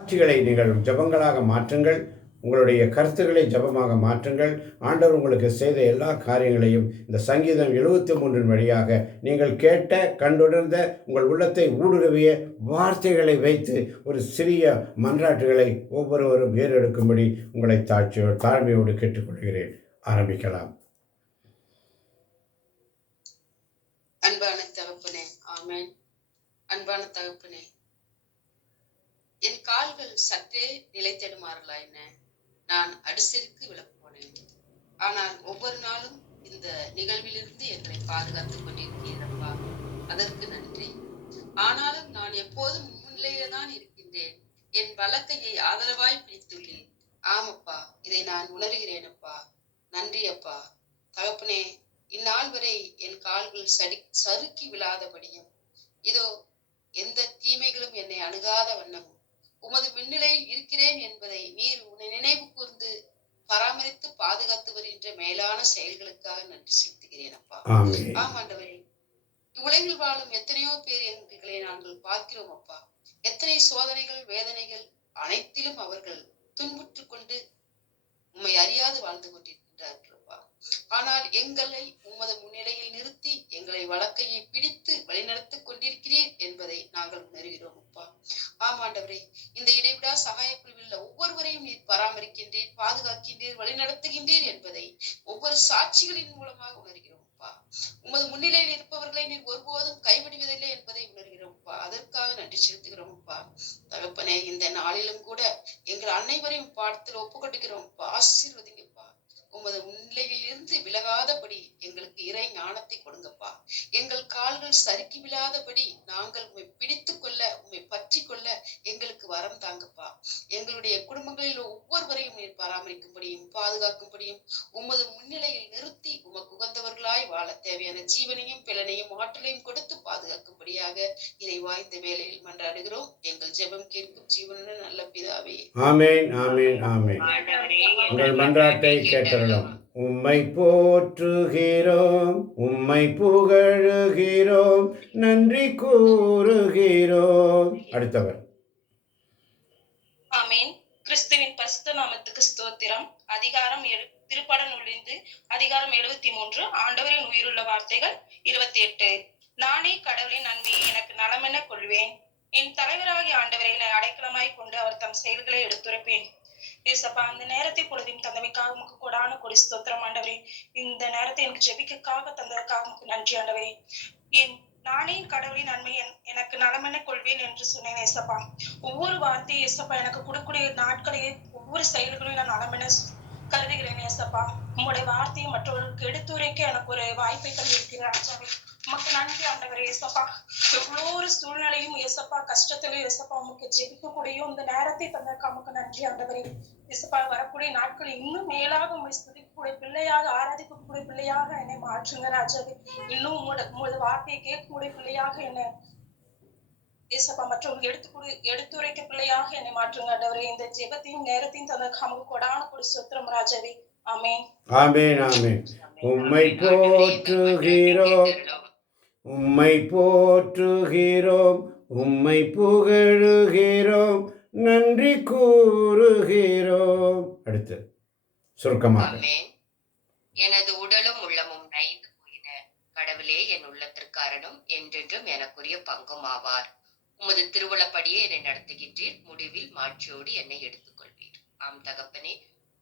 சாட்சிகளை நீங்கள் ஜெபங்களாக மாற்றுங்கள். உங்களுடைய கருத்துக்களை ஜெபமாக மாற்றுங்கள். ஆண்டவர் உங்களுக்கு செய்த எல்லா காரியங்களையும் இந்த சங்கீதம் 73 வழியாக நீங்கள் கேட்ட கண்டுணர்ந்த உங்கள் உள்ளத்தை ஊடுருவிய வார்த்தைகளை வைத்து ஒரு சிறிய மன்றாட்டுகளை ஒவ்வொருவரும் ஏறெடுக்கும்படி உங்களை தாழ்மையோடு கேட்டுக்கொள்கிறேன். ஆரம்பிக்கலாம். அன்பான தகப்பனே, ஆமென். அன்பான தகப்பனே, என் கால்கள் சற்றே நிலைத்தடுமாறலாயின. நான் அடிசருக்கு விழப்போனேன். ஆனால் ஒவ்வொரு நாளும் இந்த நிகழ்விலிருந்து எங்களை பாதுகாத்துக் கொண்டிருக்கிறீரப்பா, அதற்கு நன்றி. ஆனாலும் நான் எப்போதும் முன்னிலையில்தான் இருக்கின்றேன். என் வலக்கையை ஆதரவாய் பிடித்துள்ளேன். ஆமப்பா, இதை நான் உணர்கிறேன் அப்பா. நன்றி அப்பா. தகப்பனே, இந்நாள் வரை என் கால்கள் சறுக்கி விழாதபடியும், இதோ எந்த தீமைகளும் என்னை அணுகாத வண்ணமும் உமது முன்னிலையில் இருக்கிறேன் என்பதை நீர் உன்னை நினைவு கூர்ந்து பராமரித்து பாதுகாத்து வருகின்ற மேலான செயல்களுக்காக நன்றி செலுத்துகிறேன் அப்பா. ஆமாண்டவரே, இவ்வுலகில் வாழும் எத்தனையோ பேர் எங்களை நாங்கள் பார்க்கிறோம் அப்பா. எத்தனை சோதனைகள், வேதனைகள் அனைத்திலும் அவர்கள் துன்புற்று கொண்டு உம்மை அறியாது வாழ்ந்து கொண்டிருக்கின்றார்கள் அப்பா. ஆனால் எங்களை உமது முன்னிலையில் நிறுத்தி எங்களை வழக்கையை பிடித்து வழிநடத்திக் கொண்டிருக்கிறீர் என்பதை நாங்கள் உணர்கிறோம் அப்பா. ஆமாண்டவரே, இந்த இடைவிடா சகாய குழுவில் ஒவ்வொருவரையும் நீர் பராமரிக்கின்றீர், பாதுகாக்கின்றீர், வழிநடத்துகின்றீர் என்பதை ஒவ்வொரு சாட்சிகளின் மூலமாக உணர்கிறோம் அப்பா. உமது முன்னிலையில் இருப்பவர்களை நீர் ஒருபோதும் கைவிடுவதில்லை என்பதை உணர்கிறோம் அப்பா. அதற்காக நன்றி செலுத்துகிறோம் அப்பா. தகப்பனே, இந்த நாளிலும் கூட எங்கள் அனைவரையும் பாடத்தில் ஒப்புக்கொடுக்கிறோம் அப்பா. ஆசீர்வதிங்கப்பா. உமது முன்னிலையில் இருந்து விலகாதபடி எங்களுக்கு இறை ஞானத்தை கொடுங்கப்பா. எங்கள் கால்கள் சறுக்கி விழாதபடி நாங்கள் உம்மை பிடித்துக் கொள்ள, உம்மை பற்றி கொள்ள எங்களுக்கு வரம் தாங்கப்பா. எங்களுடைய குடும்பங்களில் ஒவ்வொருவரையும் நீர் பராமரிக்கும்படியும் பாதுகாக்கும்படியும் உமது முன்னிலையில் நிறுத்தி உமக்கு உகந்தவர்களாய் வாழ தேவையான ஜீவனையும் பிளனையும் ஆற்றலையும் கொடுத்து பாதுகாக்கும்படியாக இதை வாய்ந்த வேளையில் மன்றாடுகிறோம். எங்கள் ஜெபம் கேட்கும் ஜீவனுடன் நல்ல பிதாவே. ஆமென், ஆமென், ஆமென். உங்கள் மன்றாட்டை கேட்டருளும். உம்மை போற்றுகிறோம், உம்மை புகழுகிறோம், நன்றி கூறுகிறோம். அடுத்தவர். ஆமென். கிறிஸ்துவின் பரிசுத்த நாமத்துக்கு ஸ்தோத்திரம். திருப்பட நூலிருந்து அதிகாரம் 73, ஆண்டவரின் உயிருள்ள வார்த்தைகள் 28. நானே கடவுளின் நன்மையை எனக்கு நலமென கொள்வேன். என் தலைவராகிய ஆண்டவரை என்னை அடைக்கலமாய் கொண்டு அவர் தம் செயல்களை எடுத்துரைப்பேன். ஏசப்பா, அந்த நேரத்தை பொழுதையும் தந்தமைக்காக உமக்கு கொடான கொடி ஸ்தோத்திரம் ஆண்டவரே. இந்த நேரத்தை எனக்கு ஜெபிக்காக தந்ததற்காக உமக்கு நன்றி ஆண்டவரே. நானே கடவுளின் நன்மை எனக்கு நலமென கொள்வேன் என்று சொன்னேன் ஏசப்பா. ஒவ்வொரு வார்த்தையும் ஏசப்பா எனக்கு கொடுக்கூடிய நாட்களையே ஒவ்வொரு செயல்களையும் நான் நலமென கருதுகிறேன் ஏசப்பா. உங்களுடைய வார்த்தையை மற்றவர்களுக்கு எடுத்துரைக்க எனக்கு ஒரு வாய்ப்பை தந்திருக்கிறார் ஆச்சாவே. உமக்கு நன்றி ஆண்டவரே ஏசப்பா. எவ்வளோ ஒரு சூழ்நிலையும் ஏசப்பா, கஷ்டத்திலையும் ஏசப்பா உமக்கு ஜெபிக்கக்கூடிய இந்த நேரத்தை தந்ததற்காக உமக்கு நன்றி ஆண்டவரே ஏசப்பா. வரக்கூடிய நாட்கள் இன்னும் மேலாக உங்களை ஸ்துதிக்கக்கூடிய பிள்ளையாக, ஆராதிக்கக்கூடிய பிள்ளையாக என்னை மாற்றுங்க ராஜாவே. இன்னும் உங்களோட வார்த்தையை கேட்கக்கூடிய பிள்ளையாக என்னை ஏசப்பா மற்றவங்களுக்கு எடுத்துரைக்க பிள்ளையாக என்னை மாற்றுங்க ஆண்டவரே. இந்த ஜெபத்தையும் நேரத்தையும் தந்ததற்காக உமக்கு கொடான கொடி ஸ்தோத்திரம் ராஜாவே. ஆமென், ஆமென், ஆமென். உம்மை போற்றுகிறோம், உம்மை போற்றுகிறோம், உம்மை புகழுகிறோம், நன்றி கூறுகிறோம். அடுத்து சுருக்கமாக. எனது உடலும் உள்ளமும் நைந்து போயின. கடவுளே என் உள்ளத்திற்கு அரணும், என்றென்றும் எனக்குரிய பங்கும் ஆவார். உமது திருவுளப்படியே என்னை நடத்துகின்றீர், முடிவில் மாட்சியோடு என்னை எடுத்துக்கொள்வீர். ஆம் தகப்பனே,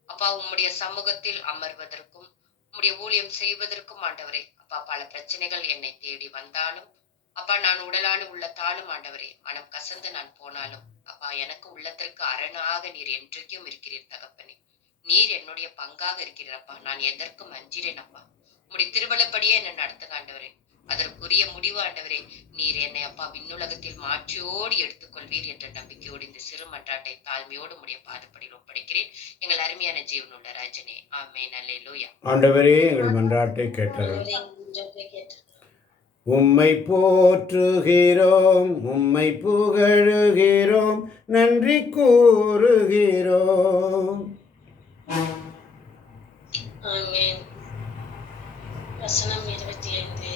அப்பா, உம்முடைய சமூகத்தில் அமர்வதற்கும் உம்முடைய ஊழியம் செய்வதற்கும் ஆண்டவரே அப்பா, பல பிரச்சனைகள் என்னை தேடி வந்தாலும் அப்பா, நான் உடலாலும் உள்ளத்தாலும் ஆண்டவரே மனம் கசந்து நான் போனாலும் அப்பா, எனக்கு உள்ளத்திற்கு அரணாக நீர் என்றைக்கும் இருக்கிறீர் தகப்பனே. நீர் என்னுடைய பங்காக இருக்கிறீர் அப்பா. நான் எதற்கும் அஞ்சிறேன் அப்பா. உம்முடைய திருவள்ளப்படியே என்னை நடத்துங்க ஆண்டவரே. அதற்குரிய முடிவு ஆண்டவரே, நீர் என்னை அப்பா விண்ணுலகத்தில் மாற்றியோடு எடுத்துக்கொள்வீர் என்ற நம்பிக்கையோடு இந்த சிறு மன்றாட்டை தாழ்மையோடு உடைய பாதப்படியில் ஒப்படைக்கிறேன். எங்கள் அருமையான ஜீவனுள்ள ராஜனே, ஆமென், அல்லேலூயா. ஆண்டவரே, எங்கள் மன்றாட்டை கேட்டருளும். உம்மை போற்றுகிறோம், உம்மை புகழுகிறோம், நன்றி கூறுகிறோம். ஆமென். வசனம் 25.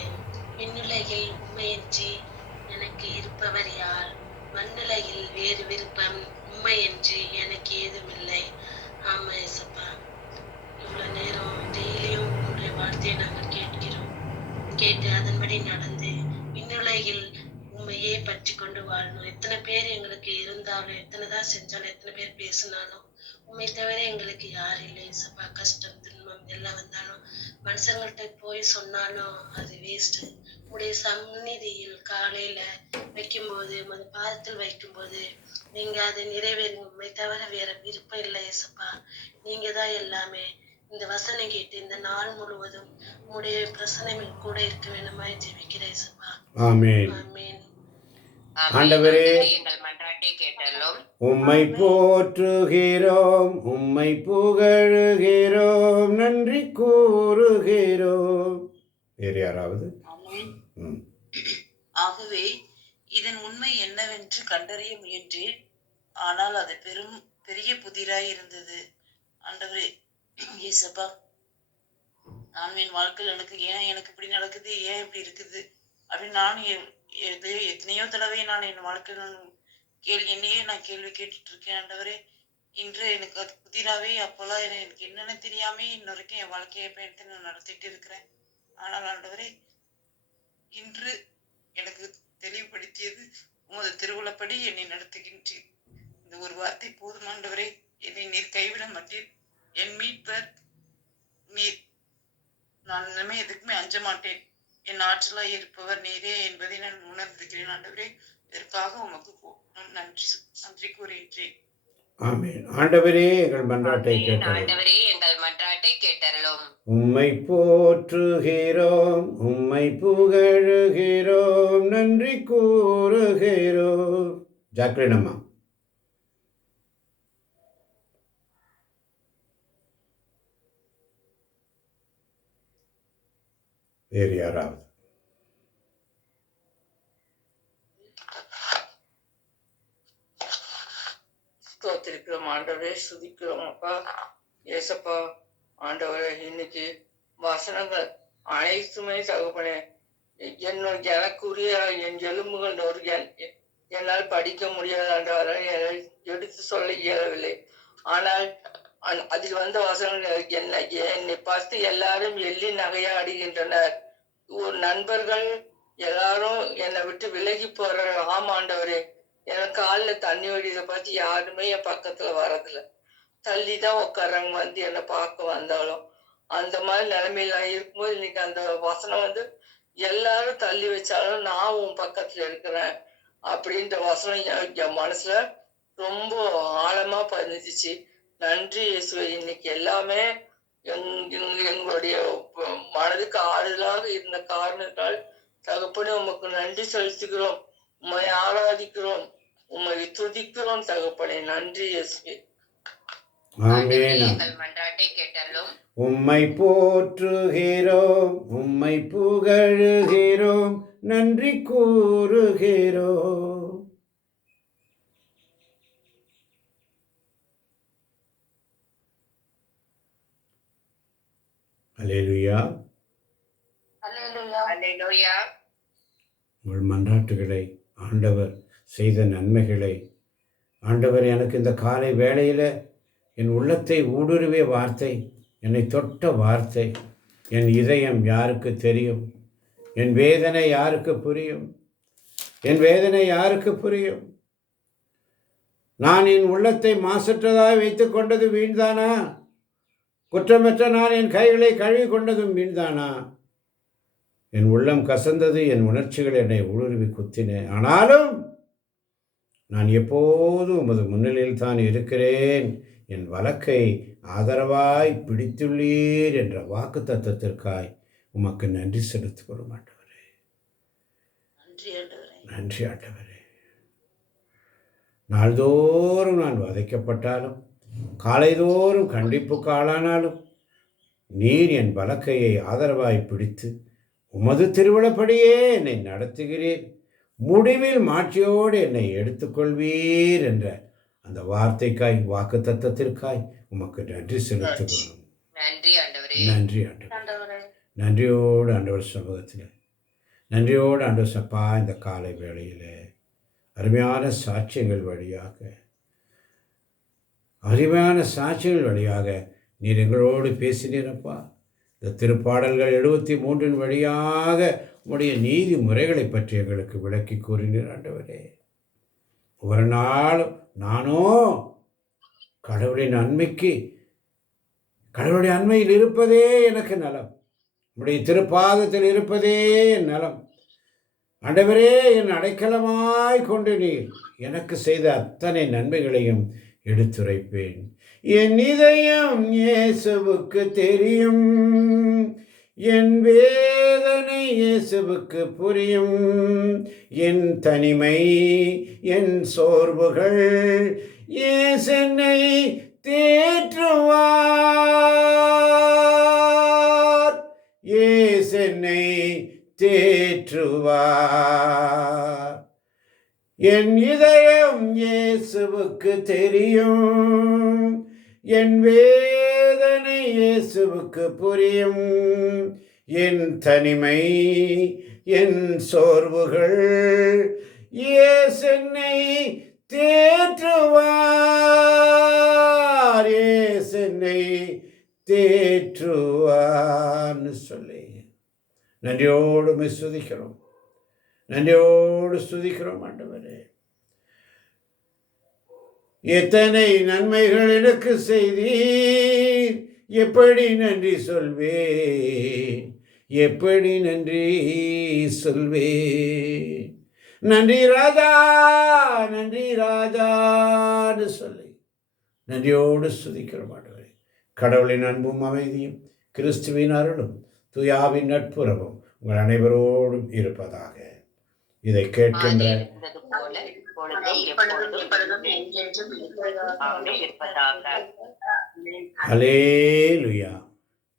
விண்ணுலகில் உம்மையன்றி எனக்கு இருப்பவர் யார்? மண்ணுலகில் வேறு விருப்பம் உண்மை என்று எனக்கு ஏதுமில்லை. ஆமா ஏசப்பா, இவ்வளவு நேரம் டெய்லியும் உங்களுடைய வார்த்தையை நாங்கள் கேட்கிறோம். கேட்டு அதன்படி நடந்து விண்ணுலகில் உண்மையே பற்றி கொண்டு வாழணும். எத்தனை பேர் எங்களுக்கு இருந்தாலும், எத்தனைதான் செஞ்சாலும், எத்தனை பேர் பேசினாலும், உண்மை தவிர எங்களுக்கு யாரும் இல்லை ஏசப்பா. கஷ்டம் துன்பம் எல்லாம் வந்தாலும் மனுஷங்கள்ட்ட போய் சொன்னாலும் அது வேஸ்ட். உங்களுடைய சந்நிதியில் காலையில வைக்கும்போது, மது பாதத்தில் வைக்கும்போது நீங்க அதை நிறைவேறுங்க. உண்மை தவிர வேற விருப்பம் இல்லை ஏசப்பா. நீங்க தான் எல்லாமே. இந்த வசனம் கேட்டு இந்த நாள் முழுவதும் உங்களுடைய பிரசனம் கூட இருக்க வேண்டுமாய் ஜெபிக்கிறேன் ஏசப்பா. ஆமென். ஆமென். ஆண்டவரே, எங்கள் மன்றாட்டை கேட்டலும். உம்மை போற்றுகிறோம், உம்மை புகழுகிறோம், நன்றி கூறுகிறோம். வேறு யாராவது? ஆமென். ம். ஆகவே இதன் உண்மை என்னவென்று கண்டறிய முயன்றேன். ஆனால் அது பெரிய புதிராய் இருந்தது. ஆண்டவரே ஏசப்பா, நான் என் வாழ்க்கையில் எனக்கு இப்படி நடக்குது, ஏன் இப்படி இருக்குது அப்படின்னு நான் எத்தனையோ தடவை நான் என் வாழ்க்கையில் என்னையே நான் கேள்வி கேட்டுட்டு இருக்கேன். ஆண்டவரே, இன்று எனக்கு அது புதிராவே, அப்போல்லாம் எனக்கு என்னென்ன தெரியாம இன்ன வரைக்கும் என் வாழ்க்கையை பயணித்து நான் நடத்திட்டு இருக்கிறேன். ஆனால் ஆண்டவரே, இன்று எனக்கு தெளிவுபடுத்தியது உமது திருவுளப்படி என்னை நடத்துகின்றீர். இந்த ஒரு வார்த்தை போதும் ஆண்டவரே. என்னை நீர் கைவிட மாட்டீர். என் மீட்பர் நீர். நான் இனிமே எதுக்குமே அஞ்ச மாட்டேன். என் ஆற்றலாய் இருப்பவர் நீரே என்பதை நான் உணர்ந்திருக்கிறேன். ஆண்டவரே, இதற்காக உமக்கு நன்றி கூறுகின்றேன். ஆமென். ஆண்டவரே, எங்கள் மன்றாட்டை கேட்டருளும். ஆண்டவரே, எங்கள் மன்றாட்டை கேட்டருளும். உம்மை போற்றுகிறோம், உம்மை புகழுகிறோம், நன்றி கூறுகிறோம். ஜாக்லின் அம்மா. வேறு யாராவது? ஸ்தோத்திரிக்கிறோம் ஆண்டவரே, சுதிக்கிறோம் அப்பா ஏசப்பா. ஆண்டவரே, இன்னைக்கு வசனங்கள் அனைத்துமே தகப்பனே எனக்குரிய என் எலும்புகள் என்னால் படிக்க முடியாத ஆண்டவரை எடுத்து சொல்ல இயலவில்லை. ஆனால் அதில் வந்த வசனங்கள் என்னை பார்த்து எல்லாரும் எள்ளி நகையாடுகின்றனர். நண்பர்கள் எல்லாரும் என்னை விட்டு விலகி போற. ஆமாண்டவரே, எனக்கு காலில் தண்ணி வடிதை பார்த்து யாருமே என் பக்கத்துல வர்றதில்ல. தள்ளிதான் உட்கார்றாங்க. வந்து என்னை பார்க்க வந்தாலும் அந்த மாதிரி நிலைமையில இருக்கும்போது இன்னைக்கு அந்த வசனம் எல்லாரும் தள்ளி வச்சாலும் நான் உன் பக்கத்துல இருக்கிறேன் அப்படின்ற வசனம் என் மனசுல ரொம்ப ஆழமா பதிஞ்சிச்சு. நன்றி இயேசுவே. இன்னைக்கு எல்லாமே எங்களுடைய மனதுக்கு ஆறுதலாக இருந்த காரணத்தால் தகப்பனே உமக்கு நன்றி செலுத்துகிறோம். உம்மை ஆராதிக்கிறோம், உம்மை துதிக்கிறோம் தகப்பனே. நன்றி இயேசுவே. ஆமென். எங்கள் மன்றாட்டை கேட்டருளும். உம்மை போற்றுகிறோம், உம்மை புகழுகிறோம், நன்றி கூறுகிறோம். அல்லேலூயா. அல்லேலூயா. உங்கள் மன்றாட்டுகளை, ஆண்டவர் செய்த நன்மைகளை, ஆண்டவர் எனக்கு இந்த காலை வேளையில் என் உள்ளத்தை ஊடுருவிய வார்த்தை, என்னை தொட்ட வார்த்தை, என் இதயம் யாருக்கு தெரியும்? என் வேதனை யாருக்கு புரியும்? என் வேதனை யாருக்கு புரியும்? நான் என் உள்ளத்தை மாசற்றதாய் வைத்துக் கொண்டது வீண்தானா? குற்றமற்ற நான் என் கைகளை கழுவி கொண்டதும் வீண்தானா? என் உள்ளம் கசந்தது, என் உணர்ச்சிகள் என்னை ஊடுருவி குத்தின. ஆனாலும் நான் எப்போதும் உமது முன்னிலையில் தான் இருக்கிறேன். என் வழக்கை ஆதரவாய் பிடித்துள்ளீர் என்ற வாக்கு தத்துவத்திற்காய் உமக்கு நன்றி செலுத்துகிறோம் ஆண்டவரே. நன்றி ஆண்டவரே. நாள்தோறும் நான் வதைக்கப்பட்டாலும், காலைதோறும் கண்டிப்புக்கு ஆளானாலும், நீர் என் வழக்கையை ஆதரவாய் பிடித்து உமது திருவிழப்படியே என்னை நடத்துகிறீர். முடிவில் மாட்சியோடு என்னை எடுத்துக்கொள்வீர் என்ற அந்த வார்த்தைக்காய், வாக்கு தத்தத்திற்காய் உமக்கு நன்றி செலுத்துகிறோம். நன்றி ஆண்டவரே. நன்றி ஆண்டவரே. நன்றியோடு ஆண்டவர் சமூகத்தில், நன்றியோடு ஆண்டவர் சப்பா, இந்த காலை வேளையில் அருமையான சாட்சியங்கள் வழியாக அருமையான சாட்சிகள் வழியாக நீர் எங்களோடு பேசினீரப்பா. இந்த திருப்பாடல்கள் 73 வழியாக உம்முடைய நீதி முறைகளை பற்றி எங்களுக்கு விளக்கி கூறினீர் ஆண்டவரே. ஒரு நாளும் நானோ கடவுளின் அண்மைக்கு, கடவுளுடைய அண்மையில் இருப்பதே எனக்கு நலம், உம்முடைய திருப்பாதத்தில் இருப்பதே என் நலம். ஆண்டவரே, என் அடைக்கலமாய் கொண்டு நீர் எனக்கு செய்த அத்தனை நன்மைகளையும் எடுத்துரைப்பேன். என் இதயம் இயேசுவுக்கு தெரியும், என் வேதனை இயேசுவுக்கு புரியும். என் தனிமை, என் சோர்வுகள் இயேசுவை தேற்றுவார், இயேசுவை தேற்றுவார். என் இதயம் இயேசுவுக்கு தெரியும், என் வேதனை இயேசுவுக்கு புரியும். என் தனிமை, என் சோர்வுகள் இயேசுவை தேற்றுவார், இயேசுவை தேற்றுவார்னு சொல்லி நன்றியோடு ஸ்துதிக்கிறோம், நன்றியோடு ஸ்துதிக்கிறோம் ஆண்டவரே. எத்தனை நன்மைகள் எனக்கு செய்தீர், எப்படி நன்றி சொல்வேன், எப்படி நன்றி சொல்வேன். நன்றி ராஜா, நன்றி ராஜான்னு சொல்லி நன்றியோடு ஸ்துதிக்கிறோம் ஆண்டவரே. கடவுளின் அன்பும் அமைதியும் கிறிஸ்துவின் அருளும் தூயாவின் நட்புறவும் உங்கள் அனைவரோடும் இருப்பதாக. இதை கேட்கின்ற இருந்தது போல இப்பொழுதும் எப்பொழுதும் என்றென்றும் இருப்பதாக. ஹல்லேலூயா.